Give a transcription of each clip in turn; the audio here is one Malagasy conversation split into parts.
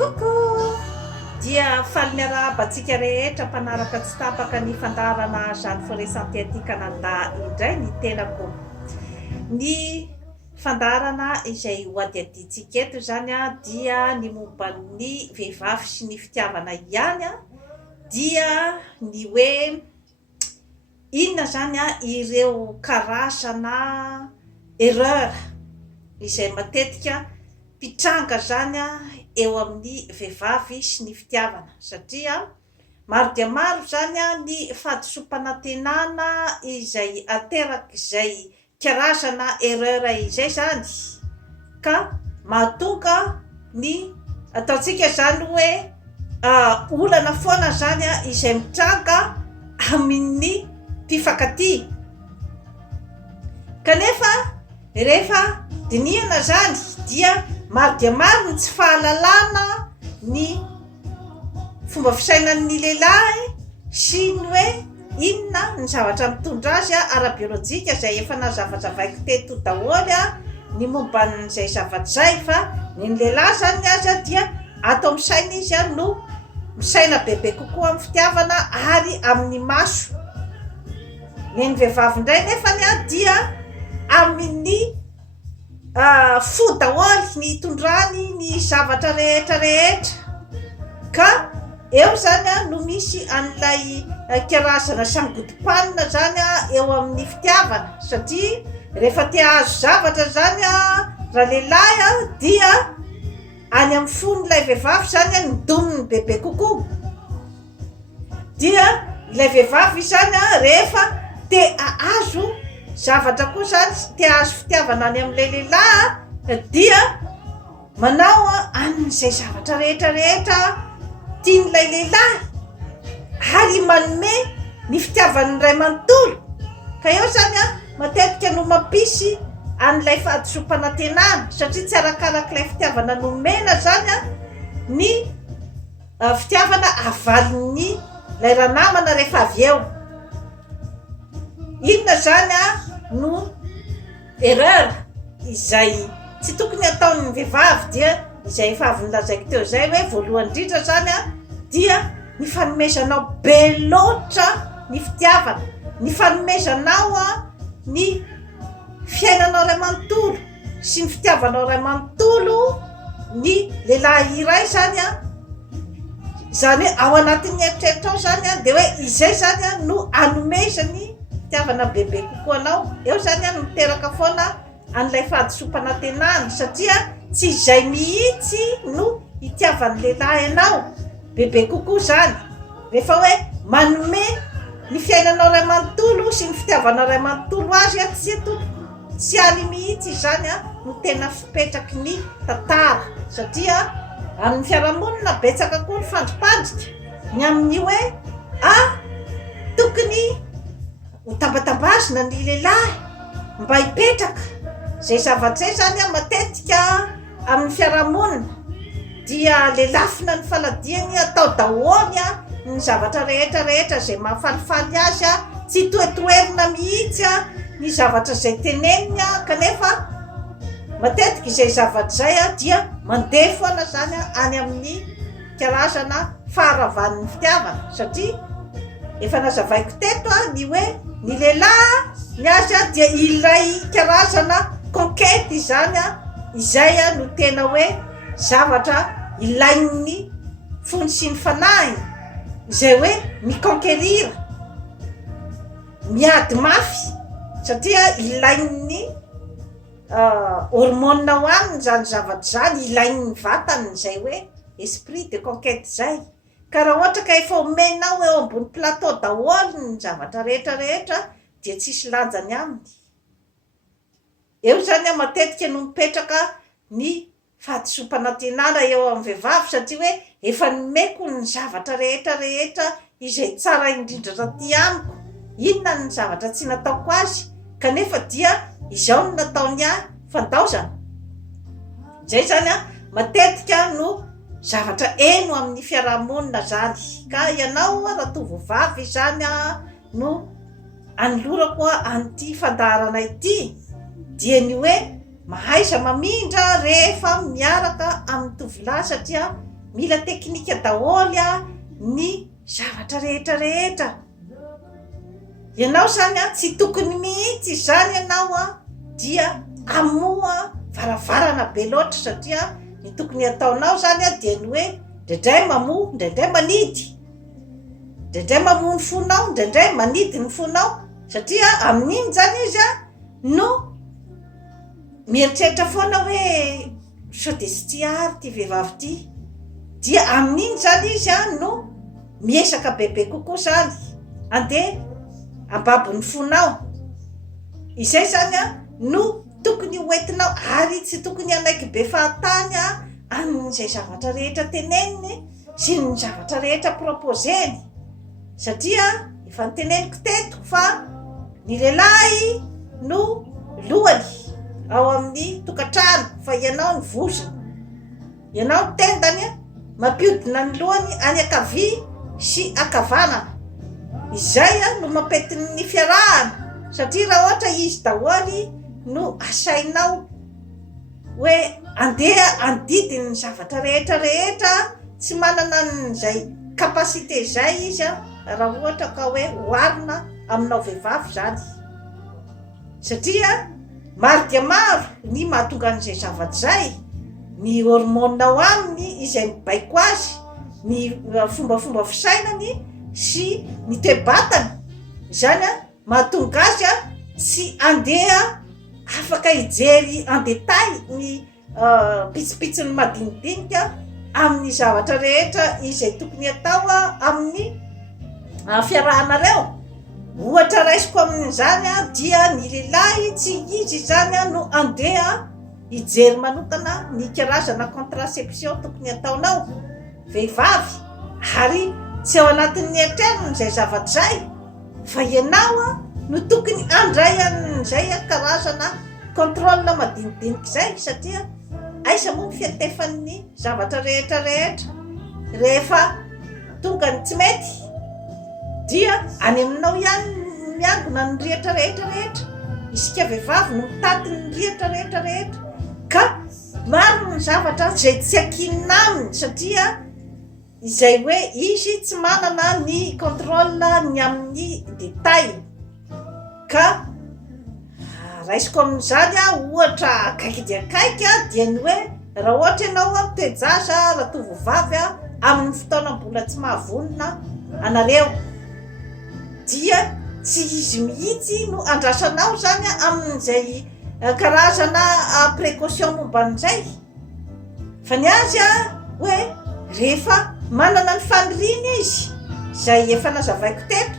Coucou! Dia faly miarahaba antsika rehetra mpanaraka tsy tapaka ny fandarana Jeanne Forêt Santé Canada indray ny tenako. Ny fandarana izay hoadiadintsika eto zany dia ny momba ny vehivavy sy ny fitiavana ihany dia ny hoe inona zany ireo karazana erreur izay matetika mpitranga zany eo amin'ny vehivavy sy ny fitiavana satria maro dia maro zany ny fahadisom-panantenana izay ateraka izay karazana erreur izay zany ka mahatonga ny ataontsika zany hoe olana foana zany izay mitranga amin'ny mpifankatia kanefa rehefa dinihana zany dia maro dia maro ny tsy fahalalana ny fomba fisainan'ny lehilahy sy ny hoe inona ny zavatra mitondra azy ara-biolojika izay efa nazavazavaiko teto daholo ny momban'izay zavatra zay fa ny lehilahy zany azy dia atao misaina izy no misaina bebe kokoa amin'ny fitiavana ary amin'ny maso. Ny vehivavy indray nefa dia amin'ny fo daholo ny tondrany ny zavatra rehetra rehetra ka eo zany no misy an'ilay karazana sangodimpanina zany eo amin'ny fitiavana satria rehefa te ahazo zavatra zany raha lehilahy dia any amin'ny fon'ilay vehivavy zany ny dominy bebe kokoa dia ilay vehivavy zany rehefa te ahazo zavatra koa zany te ahazo fitiavana any amin'ilay lehilahy dia manao an'izay zavatra rehetra rehetra tian'ilay lehilahy ary manome ny fitiavany iray manontolo ka eo zany matetika no mampisy an'ilay fahadisom-panantenana satria tsy arakarak'ilay fitiavana nomena zany ny fitiavana avalin'ny lay ranamana rehefa avy eo. Inona zany no erreur izay tsy tokony ataon'ny vehivavy dia izay efa avy nilazaiko teo zay hoe voalohany indrindra zany dia ny fanomezanao be loatra ny fitiavana, ny fanomezanao ny fiainanao ray manontolo sy ny fitiavanao ray manontolo ny lehilahy iray zany zany hoe ao anatin'ny eritreritrao zany dia hoe izay zany no anomezany fitiavana bebe kokoa anao. Eo zany no miteraka foana an'ilay fahadisom-panantenana satria tsy izay mihitsy no hitiavan'ny lehilahy anao bebe kokoa zany rehefa hoe manome ny fiainanao ray manontolo sy ny fitiavanao ray manontolo azy tsy any mihitsy zany no tena fipetraky ny tantara satria amin'ny fiarahamonina betsaka koa ny fandrimpandrika ny amin'ny hoe tokony ho tambatambazina ny lehilahy mba hipetraka zay zavatra zay zany matetika amin'ny fiarahamonina dia lelafina ny faladiany atao daholo ny zavatra rehetra rehetra zay mahafalifaly azy tsy toetoerina mihitsy ny zavatra zay teneniny kanefa matetika izay zavatra zay dia mandeha foana zany any amin'ny karazana faharavan'ny fitiavana satria efa nazavaiko teto ny hoe ny lehilahy ny azy dia ilay karazana conquête zany izay no tena hoe zavatra ilain'ny fony sy ny fanahy izay hoe miconquérira miady mafy satria ilain'ny hormone ho aminy zany zavatra zany ilain'ny vatany zay hoe esprit de conquête zay ka raha ohatra ka efa omenao eo ambony plateau daholo ny zavatra rehetra rehetra dia tsisy lanjany aminy. Eo zany matetika no mipetraka ny fahadisom-panantenana eo amin'ny vehivavy satria hoe efa nomeko ny zavatra rehetra rehetra izay tsara indrindra raty amiko, inona ny zavatra tsy nataoko azy kanefa dia izao no nataony fandaozana. Zay zany matetika no zavatra eno amin'ny fiarahamonina zany ka ianao ratovovavy zany no anolorako an'ity fandaharana ity dia ny hoe mahaiza mamindra rehefa miaraka amin'ny tovolahy satria mila teknika daholo ny zavatra rehetrarehetra. Ianao zany tsy tokony mihitsy zany ianao dia amoa varavarana be loatra, satria ny tokony ataonao zany dia ny hoe ndraindray mamoa, ndraindray manidy, ndraindray mamoa ny fonao, ndraindray manidy ny fonao, satria amin'iny zany izy no mieritreritra foana hoe sao de sy tia ary ty vehivavy ty, dia amin'iny zany izy no miesaka bebe kokoa zany andeha ambabo ny fonao. Izay zany no tokony hoentinao, ary tsy tokony anaiky be fahatany amin'izay zavatra rehetra teneniny sy ny zavatra rehetra proposeny, satria efa niteneniko teto fa ny lehilahy no lohany ao amin'ny tokantrano, fa ianao ny vozony, ianao ny tendany mampiodina ny lohany any ankavia sy ankavanana. Izay no mampety ny fiarahana, satria raha ohatra izy daholy no asainao hoe andeha andidy ny zavatra rehetrarehetra, tsy manana n'izay kapasite zay izy raha ohatra ka hoe hoarina aminao vehivavy zany, satria maro dia maro ny mahatonga an'izay zavatra zay, ny hormonao aminy izay mibaiko azy, ny fombafomba fisainany sy ny toe-batana, zany mahatonga azy tsy andeha afaka hijery en détail ny pitsopitsony madinidinika amin'ny zavatra rehetra izay tokony atao amin'ny fiarahanareo. Ohatra raisiko amin'izany dia ny lehilahy tsy izy zany no andeha hijery manokana ny karazana contraception tokony ataonao vehivavy, ary tsy ao anatin'ny eritreritany izay zavatra zay, fa ianao no tokony andray an'izay karazana contrôle madinidinika zay, satria aiza moa ny fiatefan'ny zavatra rehetrarehetra rehefa tonga ny tsy mety, dia any aminao ihany miangona ny rehetrarehetrarehetra. Isika vehivavy no mitady ny rehetrarehetrarehetra, ka maro ny zavatra zay tsy akinina aminy, satria izay hoe izy tsy manana ny contrôle ny amin'ny détail. Ka raisiko amin'izany ohatra akaiky dia akaiky dia ny hoe raha ohatra ianao mitoejaza ratovovavy amin'ny fotoana mbola tsy mahavonona anareo, dia tsy izy mihitsy no andrasanao zany amin'izay karazana précaution momban'izay, fa ny azy hoe rehefa manana ny faniriana izy, izay efa nazavaiko teto,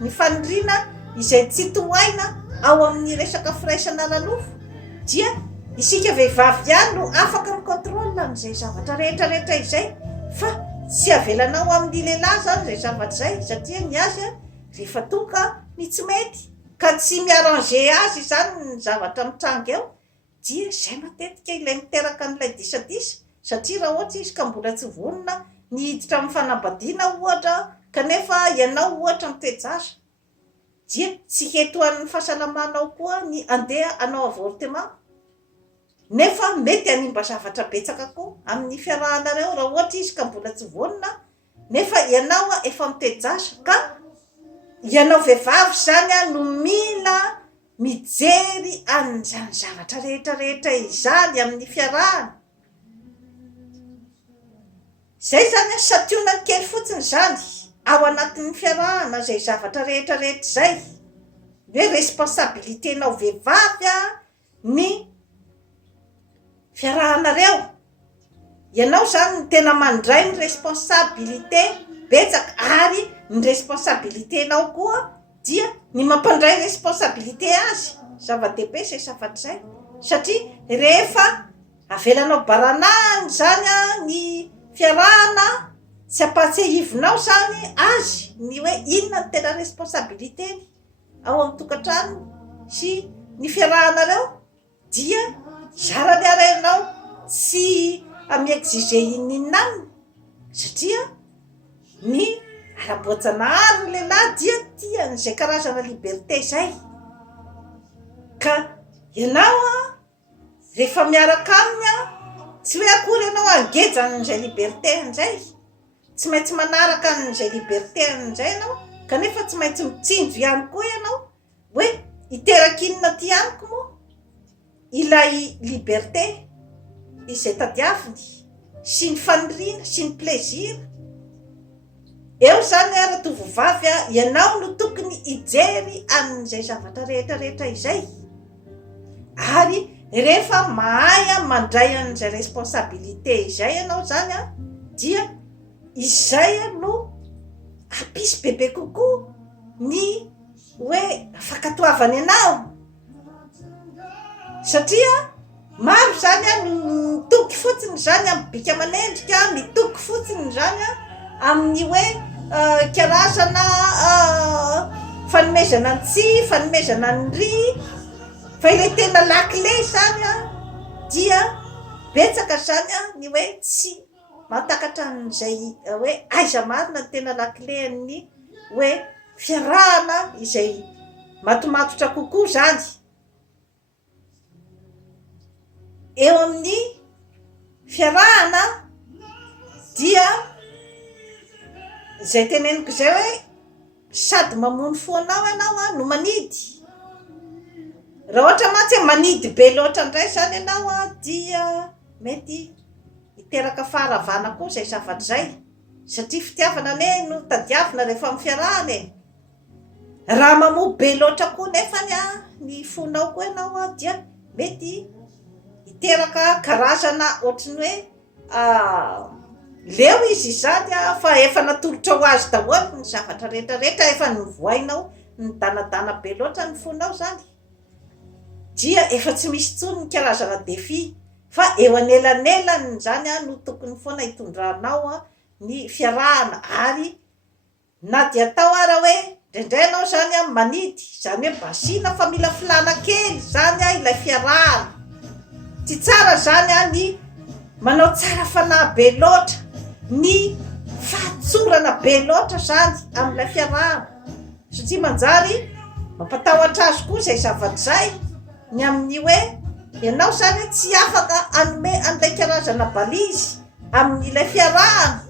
ny faniriana izay tsy tohaina ao amin'ny resaka firaisana lalofo, dia isika vehivavy ihany no afaka ny contrôle amin'izay zavatra rehetrarehetra izay, fa tsy avelanao amin'ny lehilahy zany izay zavatra zay, satria ny azy rehefa tonga ny tsy mety ka tsy miarranger azy zany ny zavatra mitranga eo, dia zay matetika ilay miteraka an'ilay disadisa, satria raha ohatra izy ka mbola tsy vonona ny hiditra amin'ny fanambadiana ohatra, kanefa ianao ohatra mitoejaza, dia tsy hetohan'ny fahasalamanao koa ny andeha anao avortement, nefa mety hanimba zavatra betsaka koa amin'ny fiarahanareo raha ohatra izy ka mbola tsy vonona, nefa ianao efa mitoejaza. Ka ianao vehivavy zany no mila mijery an'izany zavatra rehetrarehetra izany amin'ny fiarahana. Zay zany sationany kely fotsiny zany ao anatin'ny fiarahana zay zavatra rehetrarehetra zay, hoe responsabilité-nao vehivavy ny fiarahanareo. Ianao zany ny tena mandray ny responsabilité betsaka, ary ny responsabilité-nao koa dia ny mampandray responsabilité azy, zava-dehibe zay zavatra zay, satria rehefa avelanao baranahany zany ny fiarahana, tsy ampatsiahivinao zany azy ny hoe inona ny tena responsabilité-ny ao amin'ny tokantrano sy ny fiarahanareo, dia zarany arainao tsy ami-exige inona aminy, satria ny ara-boajanahary ny lehilahy dia tia n'izay karazana liberté zay. Ka ianao rehefa miaraka aminy tsy hoe akory ianao angejann'izay liberté an'izay, tsy maintsy manaraka an'izay liberté an'izay ianao, kanefa tsy maintsy mitsinjo ihany koa ianao hoe iterakinona ty aniko moa ilay liberté izay tadiaviny sy ny faniriana sy ny plaisir. Eo zany ara-tovovavy ianao no tokony ijery amin'izay zavatra rehetrarehetra izay, ary rehefa mahay mandray an'izay responsabilité izay ianao zany dia izay no apisy bebe kokoa ny hoe fakatoavany anao, satria maro zany mitoky fotsiny zany amin'ny bika aman'endrika, mitoky fotsiny zany amin'ny hoe karazana fanomezana ny tsi, fanomezana ny ry, fa ilay tena lakile zany dia betsaka zany ny hoe tsy mahatakatra an'izay hoe aiza marina tena lakile ny hoe fiarahana izay matomatotra kokoa zany. Eo amin'ny fiarahana dia zay teneniko zay hoe sady mamono foanao ianao no manidy. Raha ohatra mantsy manidy be loatra indray zany ianao dia mety hiteraka faharavana koa zay zavatra zay, satria fitiavana ane no tadiavina rehefa amin'ny fiarahana e. Raha mamono be loatra koa nefany ny fonao koa ianao dia mety hiteraka karazana ohatrany hoe leo izy zany fa efa natolotra ho azy daholo ny zavatra rehetrarehetra, efa nivoainao nidanadana be loatra ny fonao zany, dia efa tsy misy tsony ny karazana défi, fa eo anelanelany zany no tokony foana hitondranao ny fiarahana. Ary na dia atao ara hoe ndraindray anao zany manidy, zany hoe basina fa mila filana kely zany ilay fiarahana, tsy tsara zany ny manao tsara fanahy be loatra, ny fahatsorana be loatra zany amin'ilay fiarahana, satria manjary mampatahotra azy koa zay zavatra zay ny amin'ny hoe ianao zany tsy afaka anome an'ilay karazana balizy amin'ilay fiarahana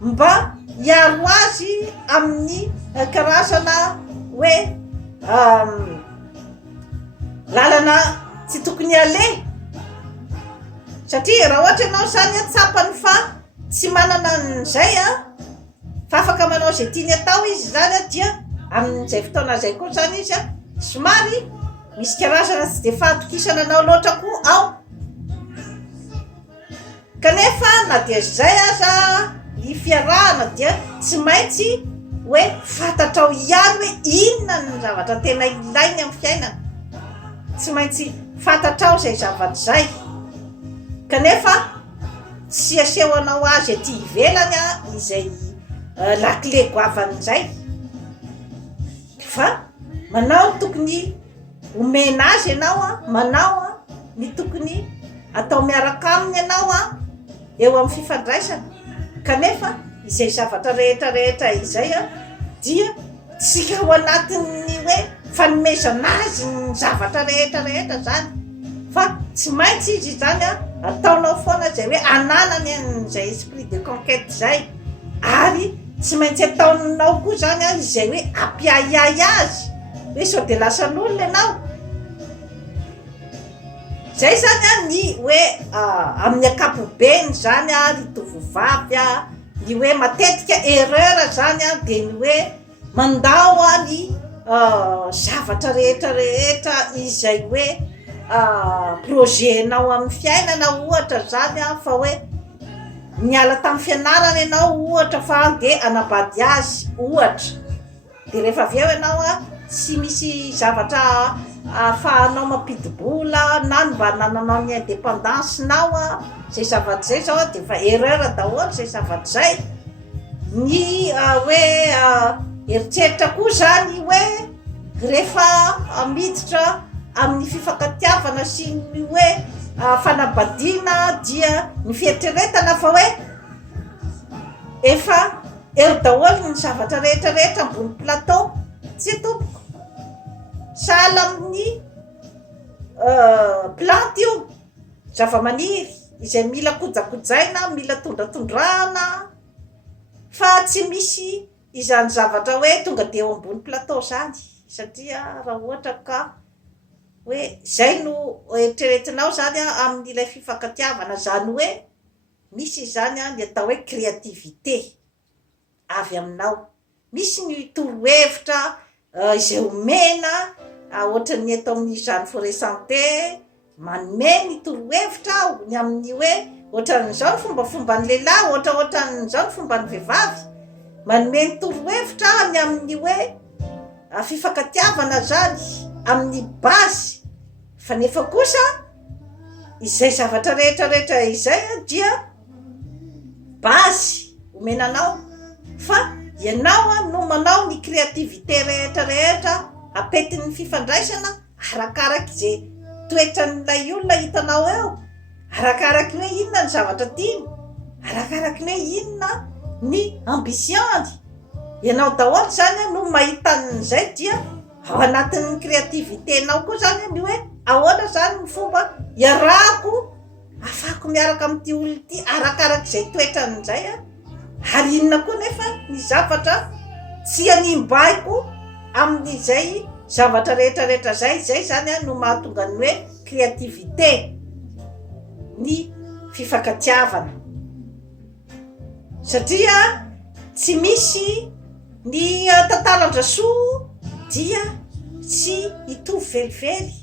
mba hiaro azy amin'ny karazana hoe lalana tsy tokony ale. Satria raha ohatra ianao zany tsapany fa tsy manana an'izay fa afaka manao zay tiany atao izy zany dia amin'izay fotoana zay koa zany izy somary misy karazana tsy de fahatokisana anao loatra koa ao. Kanefa na dia zay aza ny fiarahana dia tsy maintsy hoe fantatrao ihany hoe inona ny zavatra tena ilainy amin'ny fiainana, tsy maintsy fantatrao zay zavatra zay, kanefa tsy asehoanao azy aty ivelany izay lakile goavan'izay, fa manao tokony omena azy ianao manao ny tokony atao miaraka aminy ianao eo amin'ny fifandraisana. Kanefa izay zavatra rehetrarehetra izay dia tsy ao anatin'ny hoe fanomezana azy ny zavatra rehetrarehetra zany, fa tsy maintsy izy zany ataonao foana zay hoe ananany an'izay esprit de conquête zay, ary tsy maintsy ataonao koa zany izay hoe ampiahiahy azy hoe sao de lasan'olona ianao. Zay zany ny hoe amin'ny ankapobeny zany ry tovovavy ny hoe matetika erreur zany de ny hoe mandao ny zavatra rehetrarehetra izay hoe projetnao amin'ny fiainana, ohatra zany fa hoe miala tamin'ny fianarana ianao ohatra fa de anabady azy ohatra, de rehefa avy eo ianao tsy misy zavatra ahafahanao mampidibola na mba nananao ny indépendance-nao zay zavatra zay zao de fa erreur daholo zay zavatra zay. Ny hoe eritreritra koa zany hoe rehefa miditra amin'ny fifankatiavana sy ny hoe fanabadiana dia ny fieritreretana fa hoe efa eo daholo ny zavatra rehetrarehetra ambony plateau, tsy tompoko sahala amin'ny planty io, zava-maniry izay mila kojakojaina, mila tondratondrana fa tsy misy izany zavatra hoe tonga de eo ambony plateau zany satria raha ohatra ka hoe zay no eritreretinao zany amin'ilay fifankatiavana zany hoe misy zany ny atao hoe créativité avy aminao, misy ny torohevitra izay omena ohatra ny eto amin'izany forêt santé manome ny torohevitra ny amin'ny hoe ohatran'izao ny fombafomba ny lehilahy, ohatran'izao ny fomba ny vehivavy, manome ny torohevitra ny amin'ny hoe fifankatiavana zany amin'ny base. Fa nefa kosa izay zavatra rehetrarehetra izay dia base omenanao fa ianao no manao ny créativité rehetrarehetra apetin'ny fifandraisana arakaraky zay toetran'ilay olona hitanao eo, arakaraky hoe inona ny zavatra tiany, arakaraky hoe inona ny ambitiony. Ianao daholo zany no mahita an'izay dia ao anatin'ny créativité-nao koa zany ny hoe ahoana zany ny fomba iarako afako miaraka amin'ity olona ity arakaraky zay toetran'izay ary inona koa nefa ny zavatra tsy animbaiko amin'izay zavatra rehetrarehetra zay zany no mahatonga ny hoe créativité ny fifankatiavana satria tsy misy ny tantaran-drasoa dia tsy hitovy velively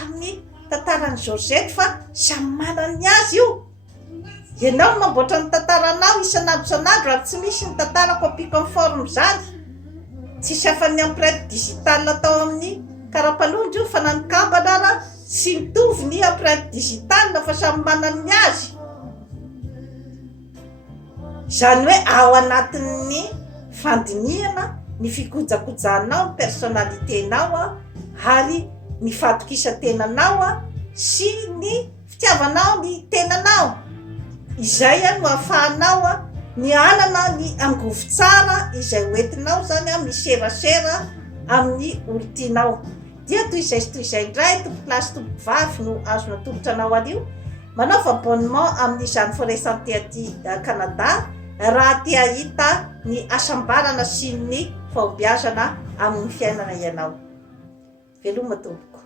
amin'ny tantaran'ny Georgette fa samy manana ny azy io. Ianao mamboatra ny tantaranao isan'andro ary tsy misy ny tantara copie conforme zany, tsisy afa-ny empreinte digitale atao amin'ny karapanondro io fa na ny kambana ara tsy mitovy ny empreinte digitale fa samy manana ny azy. Zany hoe ao anatin'ny fandinihana ny fikojakojanao, ny personnalité-nao ary ny fatokisa-tenanao sy ny fitiavanao ny tenanao. Izay no ahafahanao ny anana ny angovo tsara izay hoentinao zany miserasera amin'ny olo-tianao. Dia toy izay indray tompo-plasy tompo-vavy no azona tolotra anao anio manaova abonnement amin'izany forêt santé aty Canada raha te hahita ny asambarana sy ny fahombiazana amin'ny fiainana ianao. Veloma tompoko.